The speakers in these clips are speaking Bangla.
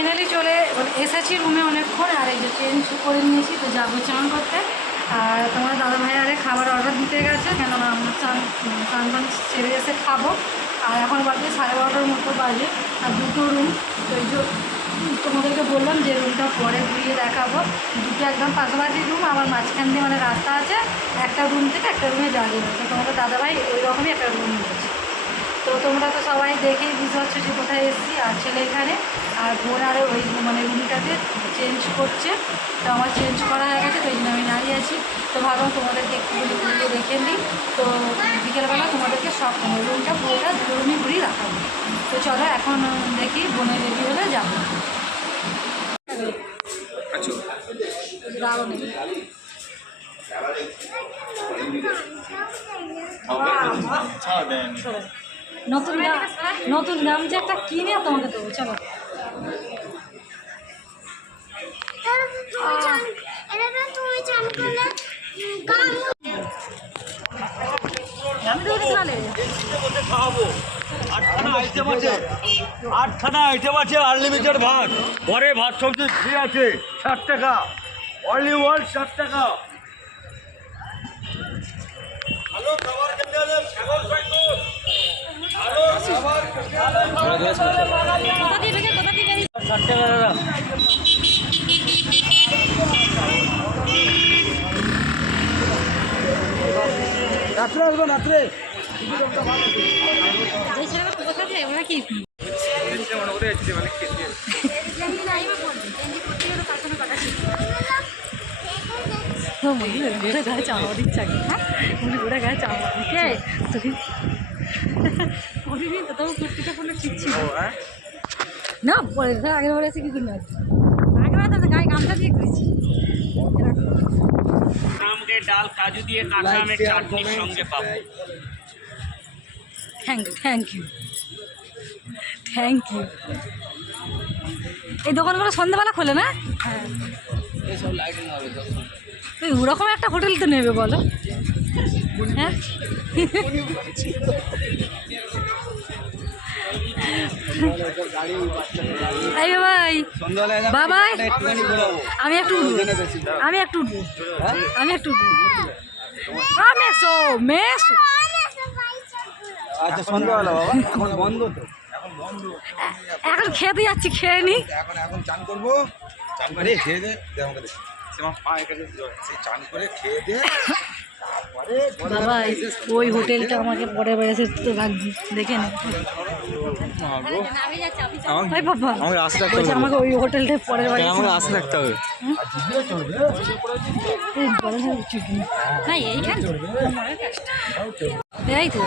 ফাইনালি চলে এসেছি রুমে অনেকক্ষণ, আর এই যে চেঞ্জ করে নিয়েছি, তো যাবো চান করতে। আর তোমার দাদা ভাই আরে খাবার অর্ডার দিতে গেছে, কেননা আমরা চান ছেড়ে এসে খাবো। আর এখন বাজে 12:30 মতো বাজে, আর দুটো রুম। তো এই যে তোমাদেরকে বললাম যে রুমটা পরে ঘুরিয়ে দেখাবো। দুটো একদম পাশাপাশি রুম, আবার মাঝখান দিয়ে মানে রাস্তা আছে, একটা রুম থেকে একটা রুমে যাওয়া যাবে। তো তোমাদের দাদাভাই ওই রকমই একটা রুম নিয়েছে। তো তোমরা তো সবাই দেখেই বুঝতে পারছো যে কোথায় এসেছি। আর ছেলে এখানে, আর বোন আরও ওই মানে রুমটাতে চেঞ্জ করছে। তো আমার চেঞ্জ করা হয়ে গেছে, তো এই জন্য আমি দাঁড়িয়ে আছি। তো ভাবলাম তোমাদেরকে একটুখানি ঘুরিয়ে দেখে নিই। তো বিকেলবেলা তোমাদেরকে সব রুমটা পুরোটা দুটো রুমই ঘুরিয়ে রাখাবো। তো চলো এখন দেখি, বোনের রেডি হলে যাবো। নতুন গাম যে একটা কিনে তোমাকে দেবো, চলো। আটখানা আইটেম আছে, আনলিমিটেড ভাত, পরে ভাত সবজি ফ্রি আছে, 60 টাকা, অনলি ওয়ার্ল্ড 60 টাকা। ভালো খাবার খেতে হলে ছাগল সৈকত, ভালো খাবার খেতে হলে 60 টাকা দাদা। রাত্রে আসবো, রাত্রে ঘুরে গায়ে চাওয়া দিচ্ছে ঘুরে গায়ে চাওয়া দিচ্ছে তো তবু কুর্তিটা পড়লে ঠিক ছিল না। পরে আগের বারে এসে কি কিনে আসছি, আগের বার তো গায়ে গামছা দিয়ে করেছি। ডাল কাজু দিয়ে কাঁচা আমের চাটনির সঙ্গে পাবো। Thank you. এই দোকানগুলো সন্ধ্যাবেলা খোলে না? হ্যাঁ, ওরকম একটা হোটেল তো নেবে বলো। হ্যাঁ, ভাই বাবাই, আমি একটু উঠবো। আচ্ছা, সন্ধ্যাবেলা বাবা, এখন বন্ধ তো, এখন খেতে যাচ্ছি, খেয়ে নি। এখন চান করবো, চান করে খেয়ে দে আমাকে, চান করে খেয়ে দে। বাবা ওই হোটেলটা আমাকে পরে বেড়েছে, তো লাগবে দেখে নে। বাবা আমাকে ওই হোটেলটা পরে আসতে রাখতে হবে না, এই তো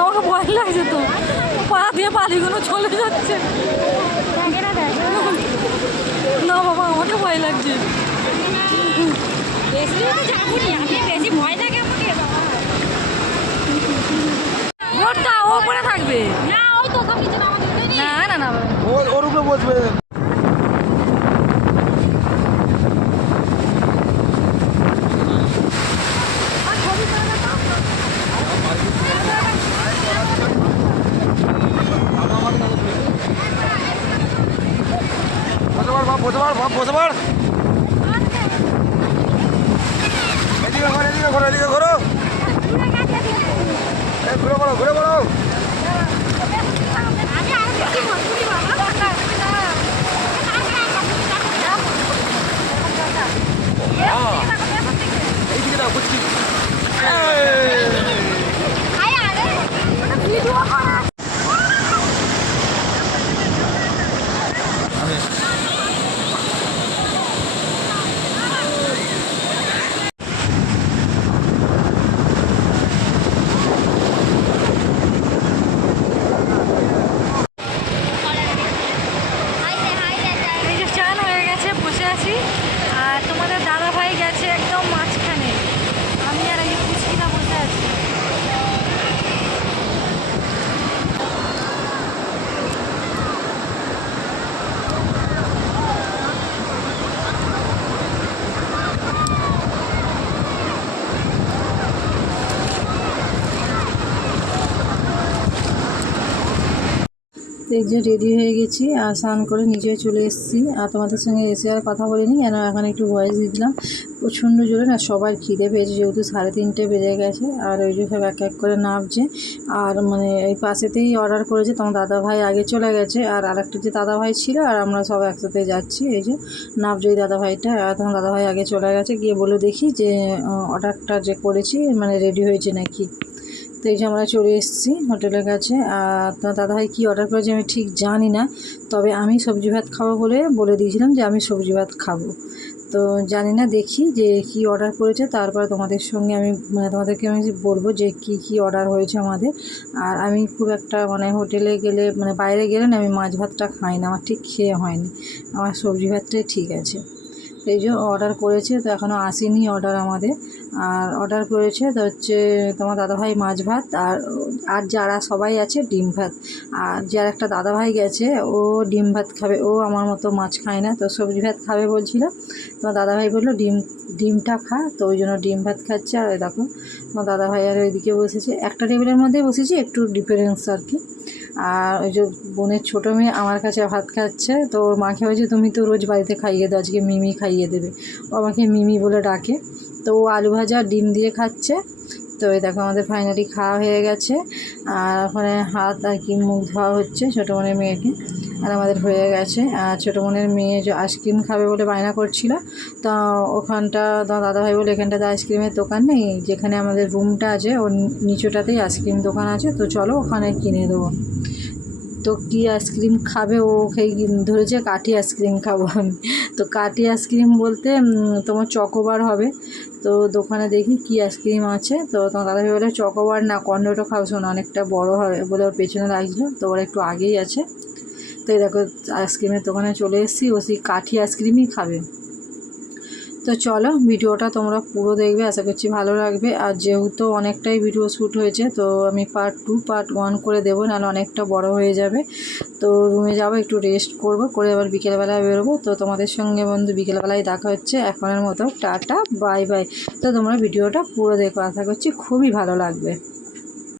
আমাকে ভয় লাগছে তো, পা দিয়ে পালিগুলো চলে যাচ্ছে। না বাবা, আমাকে ভয় লাগছে। ওটা ওপরে থাকবে না, না না ওর উপরে বসবে। বসে পার এদিকে ঘোরো ঘুরে পড়ো এইদিকে দাও বুঝছি এই যে চান হয়ে গেছে, বসে আছি। আর তোমাদের দাদা ভাই গেছে একদম মাঝখানে, আমি আর এই পুচকিটা বসে আছি। এই যে রেডি হয়ে গেছি আর স্নান করে নিচে চলে এসেছি। আর তোমাদের সঙ্গে এসে আর কথা বলিনি, কেন এখন একটু ভয়েস দিলাম। প্রচণ্ড জোরে না সবার খিদে পেয়েছে, যেহেতু 3:30 বেজে গেছে। আর ওই যে সব এক এক করে নামছে। আর মানে এই পাশেতেই অর্ডার করেছে, তোমার দাদা ভাই আগে চলে গেছে। আর আরেকটা যে দাদা ভাই ছিল, আর আমরা সব একসাথে যাচ্ছি। এই যে নামছে ওই দাদা ভাইটা, আর তোমার দাদা ভাই আগে চলে গেছে। গিয়ে বলে দেখি যে অর্ডারটা যে করেছি মানে রেডি হয়েছে নাকি। তো এই যে আমরা চলে এসেছি হোটেলের কাছে। আর তোমার দাদাভাই কী অর্ডার করেছে আমি ঠিক জানি না, তবে আমি সবজি ভাত খাবো বলে দিয়েছিলাম যে আমি সবজি ভাত খাবো। তো জানি না, দেখি যে কি অর্ডার করেছে, তারপর তোমাদের সঙ্গে আমি মানে তোমাদেরকে আমি বলবো যে কি অর্ডার হয়েছে আমাদের। আর আমি খুব একটা মানে হোটেলে গেলে মানে বাইরে গেলে না আমি মাছ ভাতটা খাই না, আমার ঠিক খেয়ে হয়নি, আমার সবজি ভাতটাই ঠিক আছে। এই যে অর্ডার করেছে, তো এখনও আসেনি অর্ডার আমাদের। আর অর্ডার করেছে তো হচ্ছে তোমার দাদাভাই মাছ ভাত, আর যারা সবাই আছে ডিম ভাত। আর যার একটা দাদাভাই গেছে ও ডিম ভাত খাবে, ও আমার মতো মাছ খায় না, তো সবজি ভাত খাবে বলছিল। তোমার দাদাভাই বললো ডিমটা খা, তো ওই জন্য ডিম ভাত খাচ্ছে। আর দেখো তোমার দাদাভাই আর ওইদিকে বসেছে, একটা টেবিলের মধ্যেই বসেছি, একটু ডিফারেন্স আর কি। আর ওই যে বোনের ছোটো মেয়ে আমার কাছে ভাত খাচ্ছে, তো ওর মাকে হয়েছে তুমি তো রোজ বাড়িতে খাইয়ে দাও, আজকে মিমি খাইয়ে দেবে। ও আমাকে মিমি বলে ডাকে। তো ও আলু ভাজা ডিম দিয়ে খাচ্ছে। তো এই দেখো আমাদের ফাইনালি খাওয়া হয়ে গেছে। আর ওখানে হাত আর কি মুখ ধোয়া হচ্ছে ছোটো বোনের মেয়েকে। আর আমাদের হয়ে গেছে। আর ছোটো বোনের মেয়ে যে আইসক্রিম খাবে বলে বায়না করছিল, তা ওখানটা তোমার দাদাভাই বলে এখানটাতে আইসক্রিমের দোকান নেই, যেখানে আমাদের রুমটা আছে ওর নিচুটাতেই আইসক্রিম দোকান আছে, তো চলো ওখানে কিনে দেবো। তো কী আইসক্রিম খাবে ও খেয়ে ধরেছে কাঠি আইসক্রিম খাবো আমি। তো কাঠি আইসক্রিম বলতে তোমার চকোবার হবে। তো দোকানে দেখি কী আইসক্রিম আছে, তো তোমার দাদাভাই বলে চকোবার না কর্নেটো খাও, শোনো অনেকটা বড়ো হবে বলে ওর পেছনে লাগছিলো, তো ওরা একটু আগেই আছে। তো এই দেখো আইসক্রিমের দোকানে চলে এসেছি, ও সেই কাঠি আইসক্রিমই খাবে। তো চলো ভিডিওটা তোমরা পুরো দেখবে, আশা করছি ভালো লাগবে। আর যেহেতু অনেকটাই ভিডিও শ্যুট হয়েছে, তো আমি পার্ট 2 পার্ট 1 করে দেবো, নাহলে অনেকটা বড় হয়ে যাবে। তো রুমে যাবো, একটু রেস্ট করে আবার বিকেলবেলায় বেরোবো। তো তোমাদের সঙ্গে বন্ধু বিকেলবেলায় দেখা হচ্ছে। এখনের মতো টাটা বাই বাই। তো তোমরা ভিডিওটা পুরো দেখো, আশা করছি খুবই ভালো লাগবে।